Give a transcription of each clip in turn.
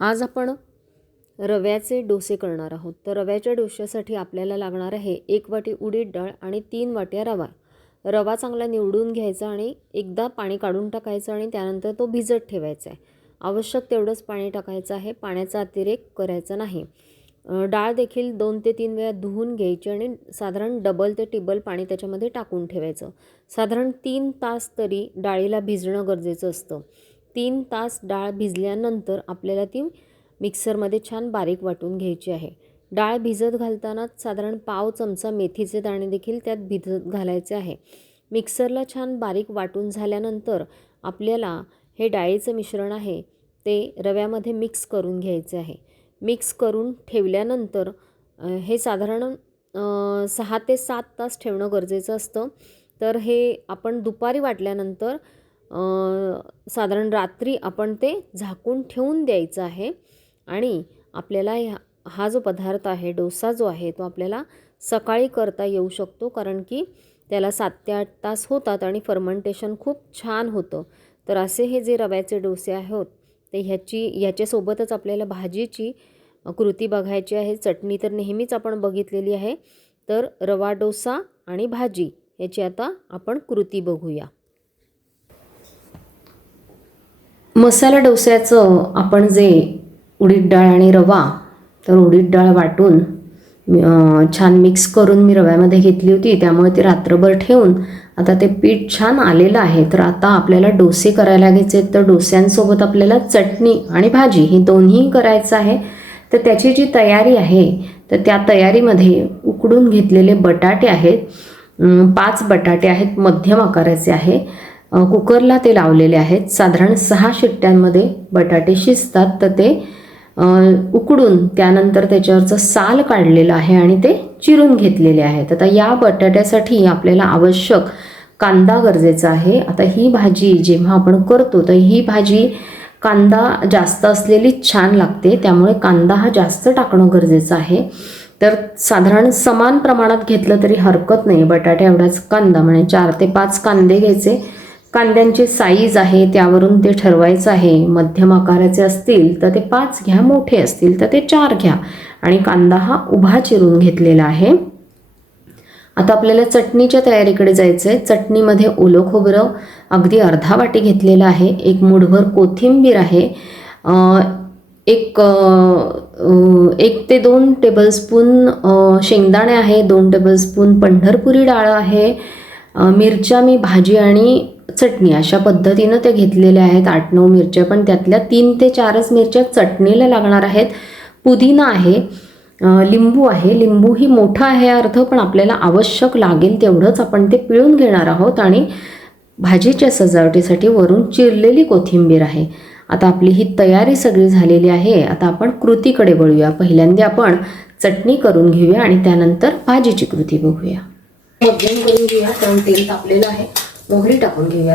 आज आपण रव्याचे डोसे करणार आहोत। तर रव्याच्या डोश्यासाठी आपल्याला लागणार आहे 1 वाटी उडीद डाळ आणि 3 वाट्या रवा। रवा चांगला निवडून घ्यायचा आणि एकदा पाणी काढून टाकायचं आणि त्यानंतर तो भिजत ठेवायचा आहे। आवश्यक तेवढंच पाणी टाकायचं आहे, पाण्याचा अतिरेक करायचा नाही। डाळ देखील 2 ते 3 वेळा धुवून घ्यायची आणि साधारण डबल ते टिबल पाणी त्याच्यामध्ये टाकून ठेवायचं। साधारण 3 तास तरी डाळीला भिजणं गरजेचं असतं। 3 तास डाळ भिजल्यानंतर आपल्याला ती मिक्सरमध्ये छान बारीक वाटून घ्यायची आहे। डाळ भिजत घालताना साधारण पाव चमचा मेथीचे दाणे देखील त्यात भिजत घालायचे आहे। मिक्सरला छान बारीक वाटून झाल्यानंतर आपल्याला हे डाळीचं मिश्रण आहे ते रव्यामध्ये मिक्स करून घ्यायचे आहे। मिक्स करून ठेवल्यानंतर हे साधारण 6 ते 7 तास ठेवणं गरजेचं असतं। तर हे आपण दुपारी वाटल्यानंतर साधारण रात्री आपण ते झाकून ठेवून द्यायचं आहे आणि आपल्याला हा जो पदार्थ आहे, डोसा जो आहे, तो आपल्याला सकाळी करता येऊ शकतो, कारण की त्याला 7 ते 8 तास होतात आणि फर्मेंटेशन खूप छान होतं। तर असे हे जे रव्याचे डोसे आहेत ते ह्याच्यासोबतच आपल्याला भाजीची कृती बघायची आहे। चटणी तर नेहमीच आपण बघितलेली आहे, तर रवा डोसा आणि भाजी याची आता आपण कृती बघूया। मसाला डोस्याचं आपण जे उडीद डाळ आणि रवा, तर उडीद डाळ वाटून छान मिक्स करून मी रव्यामध्ये घेतली होती, त्यामुळे ते रात्रभर ठेवून आता ते पीठ छान आलेलं आहे। तर आता आपल्याला डोसे करायला घ्यायचे, तर डोस्यांसोबत आपल्याला चटणी आणि भाजी ही दोन्ही करायचं आहे। तर त्याची जी तयारी आहे, तर त्या तयारीमध्ये उकडून घेतलेले बटाटे आहेत, 5 बटाटे आहेत, मध्यम आकाराचे आहे। कुकरला ते लावलेले आहेत। साधारण 6 शिट्ट्यांमध्ये बटाटे शिजतात। तर ते उकडून त्यानंतर त्याच्यावरचं साल काढलेलं आहे आणि ते चिरून घेतलेले आहेत। आता या बटाट्यासाठी आपल्याला आवश्यक कांदा गरजेचा आहे। आता ही भाजी जेव्हा आपण करतो तर ही भाजी कांदा जास्त असलेली छान लागते, त्यामुळे कांदा हा जास्त टाकणं गरजेचं आहे। तर साधारण समान प्रमाणात घेतलं तरी हरकत नाही। बटाटे एवढाच कांदा म्हणजे 4 ते 5 कांदे घ्यायचे। कांद्यांची साईज आहे त्यावरून ते ठरवायचं आहे। मध्यम आकाराचे असतील तर ते 5 घ्या, मोठे असतील तर ते 4 घ्या आणि कांदा हा उभा चिरून घेतलेला आहे। आता आपल्याला चटणीच्या तयारीकडे जायचं आहे। चटणीमध्ये ओलं खोबरं अगदी अर्धा वाटी घेतलेलं आहे, 1 मूठभर कोथिंबीर आहे, 1 ते 2 टेबलस्पून शेंगदाणे आहे, 2 टेबलस्पून पंढरपुरी डाळ आहे, मिरच्या मी भाजी आणि चटणी अशा पद्धतीनं ते घेतलेल्या आहेत, 8-9 मिरच्या, पण त्यातल्या 3 ते 4च मिरच्या चटणीला लागणार आहेत। पुदिना आहे, लिंबू आहे, लिंबू ही मोठा आहे अर्ध, पण आपल्याला आवश्यक लागेल तेवढंच आपण ते पिळून घेणार आहोत आणि भाजीच्या सजावटीसाठी वरून चिरलेली कोथिंबीर आहे। आता आपली ही तयारी सगळी झालेली आहे। आता आपण कृतीकडे वळूया। पहिल्यांदा आपण चटणी करून घेऊया आणि त्यानंतर भाजीची कृती बघूया। मध्यम करून घेऊया, कारण तेल तापलेलं आहे। मोहरी टाकून घेऊया।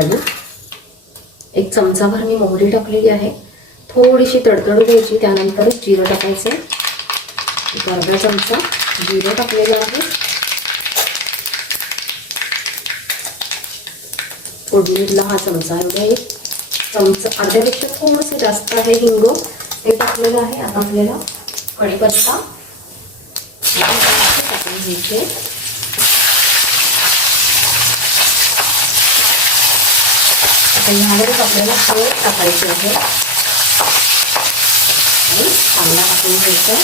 1 चमचाभर मी मोहरी टाकलेली आहे। थोडीशी तडतडू द्यायची, त्यानंतर जिरं टाकायचे, 1 अर्धा चमचा जिरं टाकलेलं आहे। फोडणीला हा चमचा एवढा, 1 चमचा अर्ध्यापेक्षा थोडंसं जास्त आहे हिंग, ते टाकलेलं आहे। आता आपल्याला कढीपत्ता टाकून घ्यायचे। आता ह्यावरच आपल्याला हळद टाकायची आहे आणि कांदा टाकून घ्यायचा।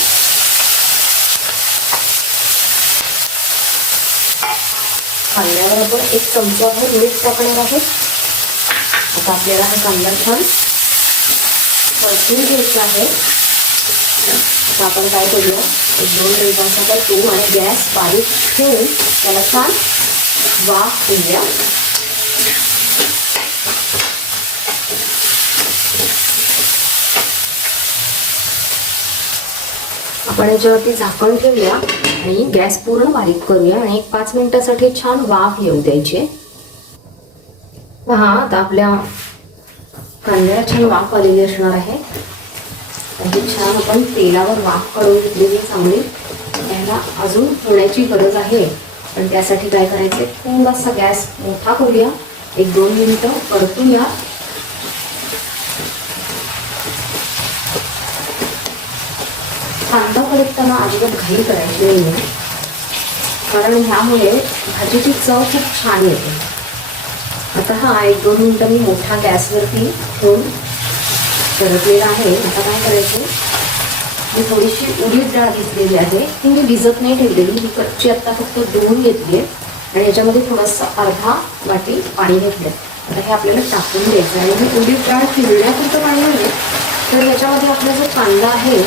कांद्यावर आपण 1 चमचाभर मीठ टाकणार आहोत। आता आपल्याला हा कांदा छान परतून घ्यायचा आहे। आता आपण काय करूया, 1-2 मिनिटांचा तूप आणि गॅस बारीक ठेवून त्याला छान वाफ देऊया। आपण याच्यावरती झाकण ठेवूया आणि गॅस पूर्ण बारीक करूया आणि 5 मिनिटासाठी छान वाफ येऊ द्यायची। पहा, आता आपल्या कांद्याला छान वाफ आलेली असणार आहे। अगदी छान आपण तेलावर वाफ काढून घेतलेली चांगली। याला अजून होण्याची गरज आहे, पण त्यासाठी काय करायचे, थोडासा गॅस मोठा करूया, 1-2 मिनिटं परतूया। कांदा परतताना अजिबात घाई करायची नाही, कारण ह्यामुळे भाजीची चव खूप छान येते. आता हा 1-2 मिनटं मी मोठा गॅसवरती ठेवून परतलेला आहे. आता काय करायचं, मी थोडीशी उडीद डाळ घेतलेली आहे, ती मी भिजत नाही ठेवलेली, ही कच्ची आत्ता फक्त धुवून घेतली आहे आणि याच्यामध्ये थोडंसं अर्धा वाटी पाणी घेतलं. आता हे आपल्याला टाकून द्यायचं आहे. आणि उडीद डाळ शिजण्यापुरतं पाणी नाही, तर याच्यामध्ये आपला जो कांदा आहे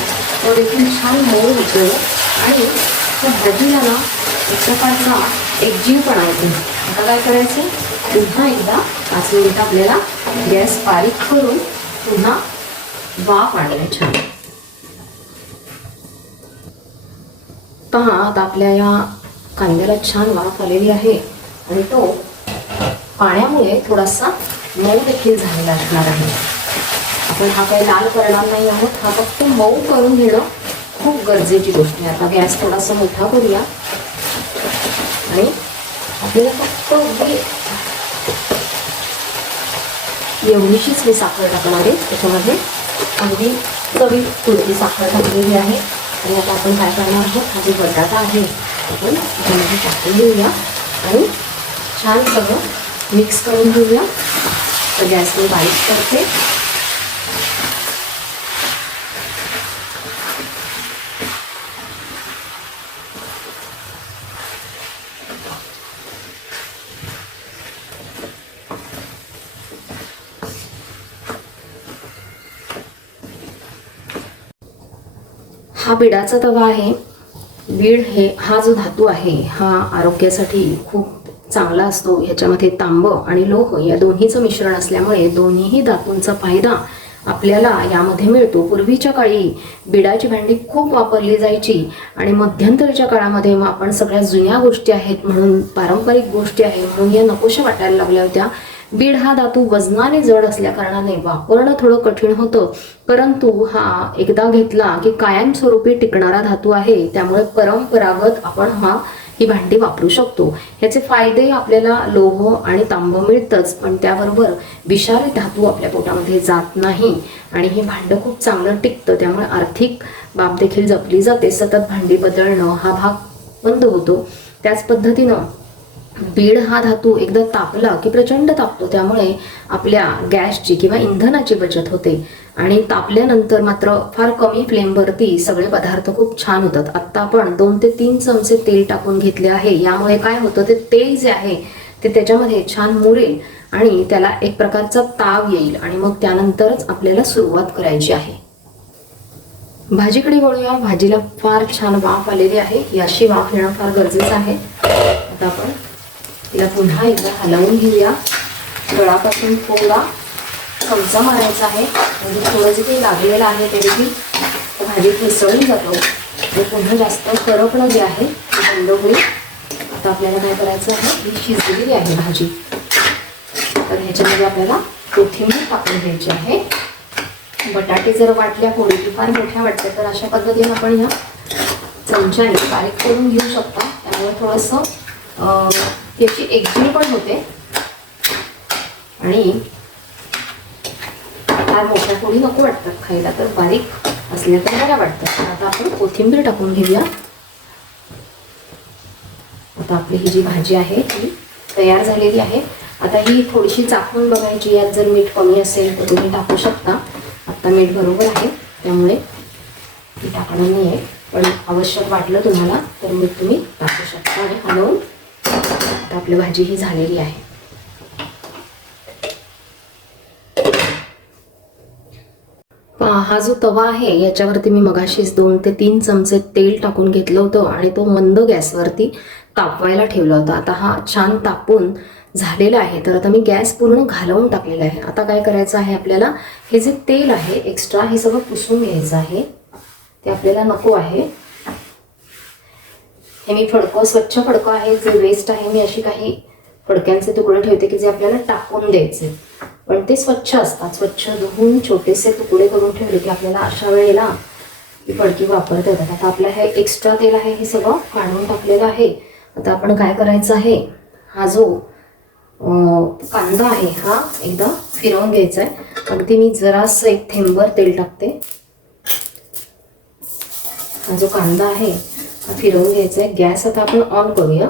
तो देखील छान मऊ होतो आणि त्या भाजीला ना एक प्रकारचा एकजीवपणा येतो. आता काय करायचं, पुन्हा एकदा 5 मिनिटं आपल्याला गॅस बारीक करून पुन्हा वाफ आणलं छान. पहा, आता आपल्या या कांद्याला छान वाफ आलेली आहे आणि तो पाण्यामुळे थोडासा मऊ देखील झालेला असणार आहे. आपण हा काही लाल करणार नाही आहोत, हा फक्त मऊ करून घेणं खूप गरजेची गोष्ट आहे. आता गॅस थोडासा मोठा करूया आणि आपल्याला फक्त एवढीशीच मी साखर टाकणार आहे. त्याच्यामध्ये अगदी चवीपुरती साखर टाकलेली आहे. आणि आता आपण काय करणार आहोत, हा जो बटाटा आहे आपण त्याच्यामध्ये टाकून घेऊया आणि छान सगळं मिक्स करून घेऊया. तर गॅस मी बारीक करते. हा बिडाचा तवा आहे. बीड हा जो धातू आहे हा आरोग्यासाठी खूप चांगला असतो. ह्याच्यामध्ये तांब आणि लोह या दोन्हीचं मिश्रण असल्यामुळे दोन्हीही धातूंचा फायदा आपल्याला यामध्ये मिळतो. पूर्वीच्या काळी बिडाची भांडी खूप वापरली जायची आणि मध्यंतरीच्या काळामध्ये आपण सगळ्या जुन्या गोष्टी आहेत म्हणून, पारंपरिक गोष्टी आहेत म्हणून या नकोशा वाटायला लागल्या होत्या. बीड हा धातू वजनाने जड असल्या कारणाने वापरणं थोडं कठीण होतं, परंतु हा एकदा घेतला की कायमस्वरूपी टिकणारा धातू आहे. त्यामुळे परंपरागत आपण ही भांडी वापरू शकतो. ह्याचे फायदे आपल्याला लोह आणि तांब मिळतंच, पण त्याबरोबर विषारी धातू आपल्या पोटामध्ये जात नाही आणि हे भांडं खूप चांगलं टिकतं. त्यामुळे आर्थिक बाब देखील जपली जाते. सतत भांडी बदलणं हा भाग बंद होतो. त्याच पद्धतीनं बीड हा धातू एकदा तापला की प्रचंड तापतो, त्यामुळे आपल्या गॅसची किंवा इंधनाची बचत होते आणि तापल्यानंतर मात्र फार कमी फ्लेमवरती सगळे पदार्थ खूप छान होतात. आत्ता आपण 2 ते 3 चमचे तेल टाकून घेतले आहे. यामुळे काय होतं, ते तेल जे आहे ते त्याच्यामध्ये छान मुरेल आणि त्याला एक प्रकारचा ताव येईल आणि मग त्यानंतरच आपल्याला सुरुवात करायची आहे. भाजीकडे वळूया. भाजीला फार छान वाफ आलेली आहे. ही अशी वाफ येणं फार गरजेचं आहे. आता आपण तिला पुन्हा एकदा हलवून घेऊया. तळापासून थोडा चमचा मारायचा आहे म्हणजे थोडं जे काही लागलेलं आहे ते देखील भाजीत मिसळून जातो आणि पुन्हा जास्त करपणं जे आहे ते बंद होईल. आता आपल्याला काय करायचं आहे, ही शिजलेली आहे भाजी, तर ह्याच्यामध्ये आपल्याला कोथिंबीर टाकून घ्यायची आहे. बटाटे जर वाटल्या पोळी की फार मोठ्या वाटल्या तर अशा पद्धतीने आपण ह्या चमच्याने बारीक करून घेऊ शकता. त्यामुळे थोडंसं त्याची एकजीव पण होते आणि फार मोठ्या पोळी नको वाटतात खायला, तर बारीक असल्या तर बऱ्या वाटतात. आता आपण कोथिंबीर टाकून घेऊया. आता आपली ही जी भाजी आहे ती तयार झालेली आहे. आता ही थोडीशी चाखून बघायची, यात जर मीठ कमी असेल तर तुम्ही टाकू शकता. आता मीठ बरोबर आहे त्यामुळे ती टाकणार नाही आहे, पण आवश्यक वाटलं तुम्हाला तर मीठ तुम्ही टाकू शकता. आणि हलवून आता आपली भाजी ही झालेली आहे. हा जो तवा आहे याच्यावरती मी मगाशीच 2 ते 3 चमचे तेल टाकून घेतलं होतं आणि तो मंद गॅसवरती तापवायला ठेवला होता. आता हा छान तापून झालेला आहे, तर आता मी गॅस पूर्ण घालवून टाकलेला आहे. आता काय करायचं आहे, आपल्याला हे जे तेल आहे एक्स्ट्रा हे सगळं पुसून घ्यायचं आहे. ते आपल्याला नको आहे. हे मी फडकं, स्वच्छ फडकं आहे, जे वेस्ट आहे मी अशी काही फडक्यांचे तुकडे ठेवते की जे आपल्याला टाकून द्यायचे, पण ते स्वच्छ असतात. स्वच्छ धुवून छोटेसे तुकडे करून ठेवले की आपल्याला अशा वेळेला ही फडकी वापरता येतात. आता आपलं हे एक्स्ट्रा तेल आहे हे सगळं काढून टाकलेलं आहे. आता आपण काय करायचं आहे, हा जो कांदा आहे हा एकदा फिरवून घ्यायचा आहे. अगदी मी जरासं एक थेंबर तेल टाकते हा जो कांदा आहे हा फिरवून घ्यायचा आहे. गॅस आता आपण ऑन करूया.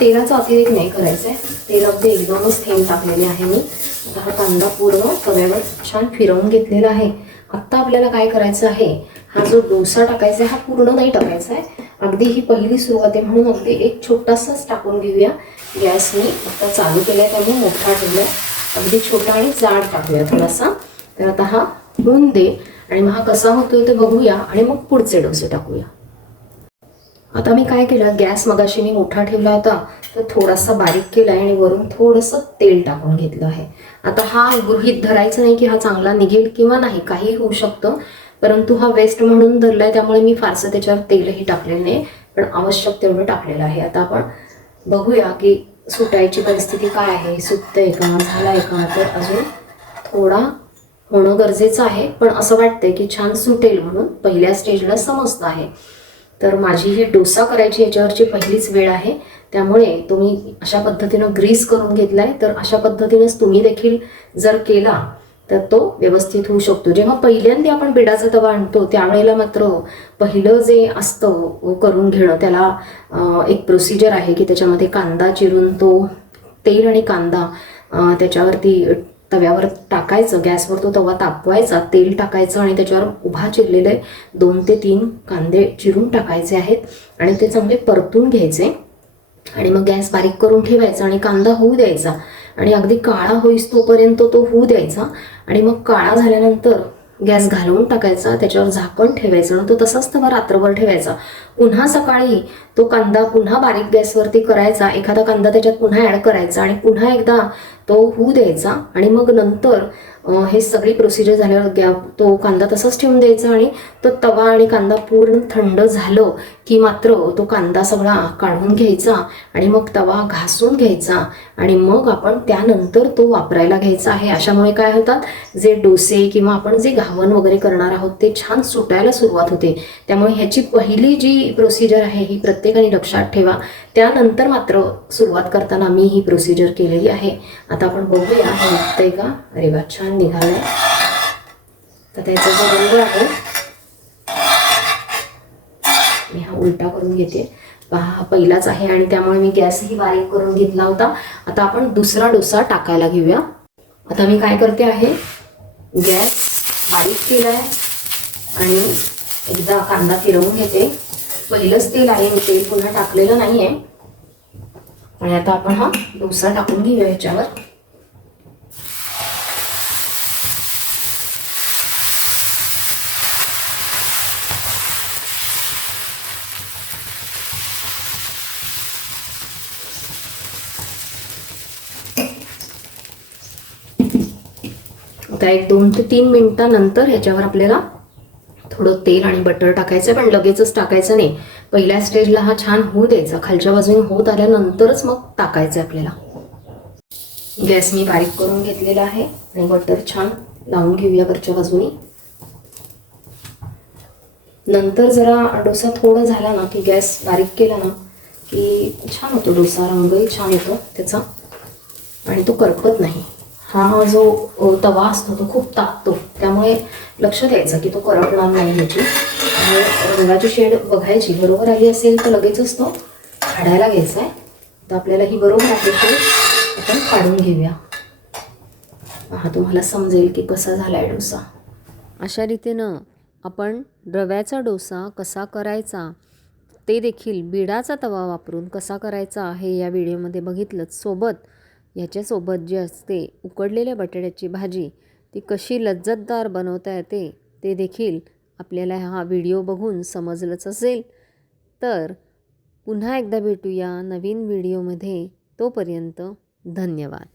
तेलाचा अतिरेक नाही करायचा आहे. तेल अगदी एकदमच थेंब टाकलेले आहे मी. आता हा कांदा पूर्ण तव्यावर छान फिरवून घेतलेला आहे. आत्ता आपल्याला काय करायचं आहे, हा जो डोसा टाकायचा आहे हा पूर्ण नाही टाकायचा आहे. अगदी ही पहिली सुरुवात आहे म्हणून अगदी एक छोटासाच टाकून घेऊया. गॅस मी आता चालू केला आहे त्यामुळे मोठा ठेवला. अगदी छोटा आणि जाड टाकूया थोडासा. तर आता हा होऊन दे आणि मग हा कसा होतोय ते बघूया आणि मग पुढचे डोसे टाकूया. आता मी काय केलं, गॅस मगाशी मी मोठा ठेवला होता तर थोडासा बारीक केला आहे आणि वरून थोडंसं तेल टाकून घेतलं आहे. आता हा गृहीत धरायचं नाही की हा चांगला निघेल किंवा नाही, काही होऊ शकतं, परंतु हा वेस्ट म्हणून धरला आहे त्यामुळे मी फारसं त्याच्यावर तेलही टाकलेलं नाही, पण आवश्यक तेवढं टाकलेलं आहे. आता आपण बघूया की सुटायची परिस्थिती काय आहे, सुटतंय का, झालाय का. तर अजून थोडा होणं गरजेचं आहे, पण असं वाटतंय की छान सुटेल म्हणून पहिल्या स्टेजला समजतं आहे. तर माझी ही डोसा करायची याच्यावरची पहिलीच वेळ आहे, त्यामुळे तुम्ही अशा पद्धतीनं ग्रीस करून घेतलाय. तर अशा पद्धतीनेच तुम्ही देखील जर केला तर तो व्यवस्थित होऊ शकतो. जेव्हा पहिल्यांदा आपण बिडाचा तवा आणतो त्यावेळेला मात्र पहिलं जे असतं करून घेणं, त्याला एक प्रोसिजर आहे की त्याच्यामध्ये कांदा चिरून तो तेल आणि कांदा त्याच्यावरती तव्यावर टाकायचं, गॅसवर तो तवा तापवायचा, तेल टाकायचं आणि त्याच्यावर उभा चिरलेले 2 ते 3 कांदे चिरून टाकायचे आहेत आणि ते चांगले परतून घ्यायचे आणि मग गॅस बारीक करून ठेवायचा आणि कांदा होऊ द्यायचा आणि अगदी काळा होईस तोपर्यंत तो होऊ द्यायचा आणि मग काळा झाल्यानंतर गॅस घालवून टाकायचा, त्याच्यावर झाकण ठेवायचं आणि तो तसाच तवा रात्रभर ठेवायचा. पुन्हा सकाळी तो कांदा पुन्हा बारीक गॅसवरती करायचा, एखादा कांदा त्याच्यात पुन्हा ॲड करायचा आणि पुन्हा एकदा तो होऊ द्यायचा आणि मग नंतर हे सगळी प्रोसिजर झाल्यावर तो कांदा तसाच ठेवून द्यायचा आणि तो तवा आणि कांदा पूर्ण थंड झालं की मात्र तो कांदा सगळा काढून घ्यायचा आणि मग तवा घासून घ्यायचा आणि मग आपण त्यानंतर तो वापरायला घ्यायचा आहे. अशामुळे काय होतात, जे डोसे किंवा आपण जे घावन वगैरे करणार आहोत ते छान सुटायला सुरुवात होते. त्यामुळे ह्याची पहिली जी प्रोसिजर आहे ही प्रत्येकाने लक्षात ठेवा. त्यानंतर मात्र सुरुवात करताना मी ही प्रोसिजर केलेली आहे. आता आपण बघूया निघतंय का. अरे वा, छान निघालंय. तर त्याचा जो रंग आहे मी हा उलटा करून घेते. हा पहिलाच आहे आणि त्यामुळे मी गॅसही बारीक करून घेतला होता. आता आपण दुसरा डोसा टाकायला घेऊया. आता मी काय करते आहे, गॅस बारीक केला आहे आणि एकदा कांदा फिरवून घेते. पहिलंच तेल आहे, मी तेल पुन्हा टाकलेलं नाही आहे आणि आता आपण हा डोसा टाकून घेऊया याच्यावर. आता एक 2 ते 3 मिनिटांनंतर ह्याच्यावर आपल्याला थोडं तेल आणि बटर टाकायचं, पण लगेचच टाकायचं नाही. पहिल्या स्टेजला हा छान होऊ द्यायचा, खालच्या बाजूने होत आल्यानंतरच मग टाकायचं आपल्याला. गॅस मी बारीक करून घेतलेला आहे आणि बटर छान लावून घेऊया वरच्या बाजूने. नंतर जरा डोसा थोडा झाला ना की गॅस बारीक केला ना की छान होतो डोसा, रंगही छान येतो त्याचा आणि तो करपत नाही. हा जो तवा असतो तो खूप तापतो, त्यामुळे लक्ष द्यायचं की तो करपणार नाही ह्याची. आणि रंगाची शेड बघायची, बरोबर आली असेल तर लगेचच तो काढायला घ्यायचा आहे. तर आपल्याला ही बरोबर आपली शेड आपण काढून घेऊया. हा तुम्हाला समजेल की कसा झाला आहे डोसा. अशा रीतीनं आपण रव्याचा डोसा कसा करायचा ते देखील बिडाचा तवा वापरून कसा करायचा हे या व्हिडिओमध्ये बघितलंच. सोबत ह्याच्यासोबत जे असते उकडलेल्या बटाट्याची भाजी, ती कशी लज्जतदार बनवता येते ते देखील आपल्याला हा व्हिडिओ बघून समजलंच असेल. तर पुन्हा एकदा भेटूया नवीन व्हिडिओमध्ये. तोपर्यंत धन्यवाद.